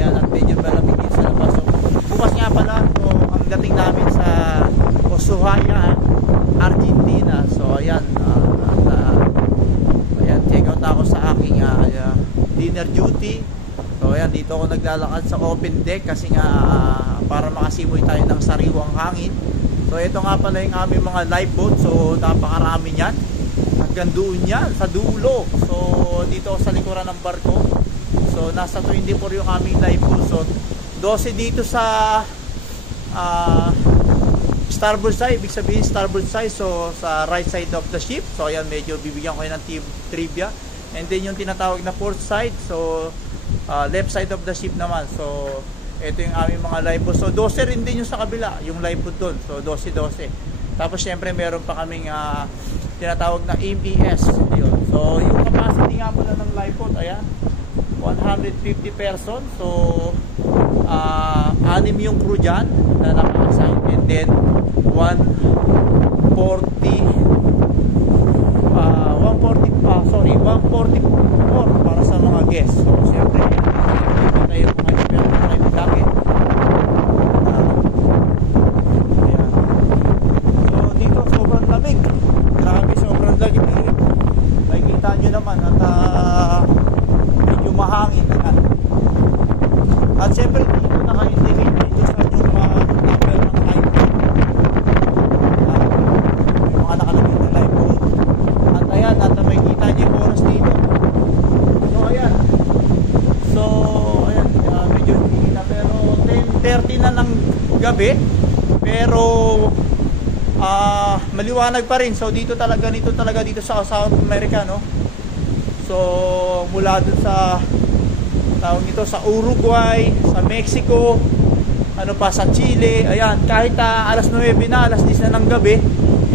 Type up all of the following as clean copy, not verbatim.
Ayan, at medyo malamig din sa labas. So, bukas nga pala, so, ang dating namin sa Ushuaia, Argentina. So ayan, ayan, check out ako sa aking dinner duty. So ayan, dito ako naglalakad sa open deck kasi nga para makasimoy tayo ng sariwang hangin. So ito nga pala yung aming mga lifeboat. So napakarami yan, hanggang doon yan sa dulo. So dito sa likuran ng barko. So nasa 24 yung aming lifeboat. So 12 dito sa starboard side, ibig sabihin starboard side, so sa right side of the ship. So ayan, medyo bibigyan ko ng trivia. And then yung tinatawag na port side, so left side of the ship naman. So ito yung aming mga lifeboat. So 12 rin din yung sa kabila, yung lifeboat doon. So 12. Tapos syempre meron pa kaming tinatawag na MES. Yun. So yung capacity nga pala ng lifeboat, ayan, 150 person. So 6 yung crew dyan na naka-assign. And then 144 para sa mga guests. So siyempre tayo mga experto na kayo dati. Ayan. So dito sobrang lamig. Grabe, sobrang lamig. Nakikita nyo naman at medyo mahangin. At siyempre dito naka-indicate dito sa yung number ng lifeboat. Yung mga nakalagay na lifeboat. At ayan, at makikita niyo yung oras dito. So ayan. So ayan, medyo hindi na, pero 10:30 na ng gabi. Pero maliwanag pa rin. So dito talaga dito sa South America, no? So mula dun sa tawag ito sa Uruguay, sa Mexico, ano pa sa Chile, ayan, kahit alas 9 na, alas 10 na ng gabi,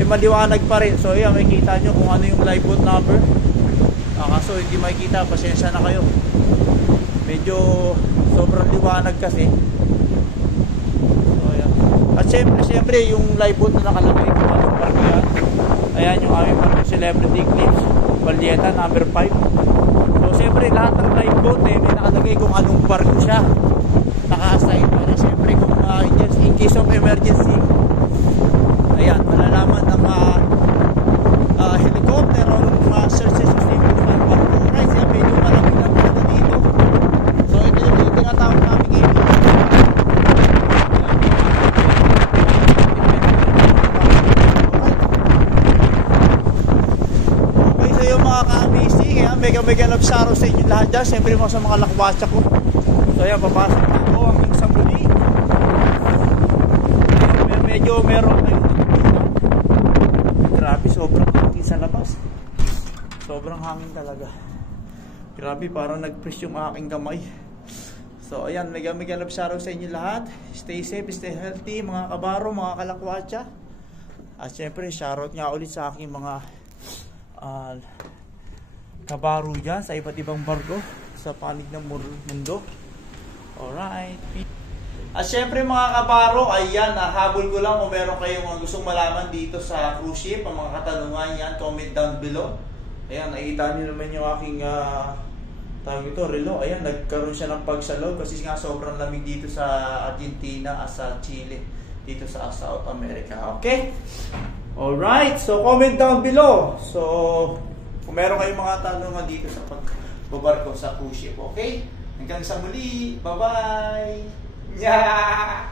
maliwanag pa rin. So ayan, makikita nyo kung ano yung lifeboat number. Kaso hindi makikita, pasensya na kayo, medyo sobrang liwanag kasi. So ayan, at syempre yung lifeboat na nakalagay kung anong barko yan. Ayan yung aming barko, Celebrity Eclipse Valletta number 5. So siyempre lahat ng lifeboat may nakalagay kung anong barko siya naka-assign para siyempre kung in case of emergency, ayan, malalaman ng helicopter o ng search and rescue kung barko. Right, siya medyo malamig na barko dito. So ito yung tinatawag namin ngayon. Okay, so yung mga ka-amazing, mega love shout out sa inyo lahat dyan. Siyempre mga sa mga lakwatsa ko. So ayan, papasok dito hanggang sa muli. Medyo meron tayong tututunan. Grabe, sobrang hangin sa labas. Sobrang hangin talaga. Grabe, parang nag-freeze yung aking kamay. So ayan, mega love shout out sa inyo lahat. Stay safe, stay healthy mga kabaro, mga kalakwatsa. At syempre, shout out nga ulit sa aking mga kabaro dyan sa iba't ibang barko sa panig ng mundo. Alright. At syempre mga kabaro, ayan, habol ko lang kung meron kayong gustong malaman dito sa cruise ship, ang mga katanungan yan, comment down below. Ayan, nakikita nyo naman yung aking tawag ito, relo. Ayan, nagkaroon siya ng pagsalaw kasi nga sobrang lamig dito sa Argentina at sa Chile, dito sa South America. Okay? Alright, so comment down below. So kung meron kayong mga tanungan dito sa pagbabarko sa cruise ship, okay? Hanggang sa muli. Bye-bye! Yeah!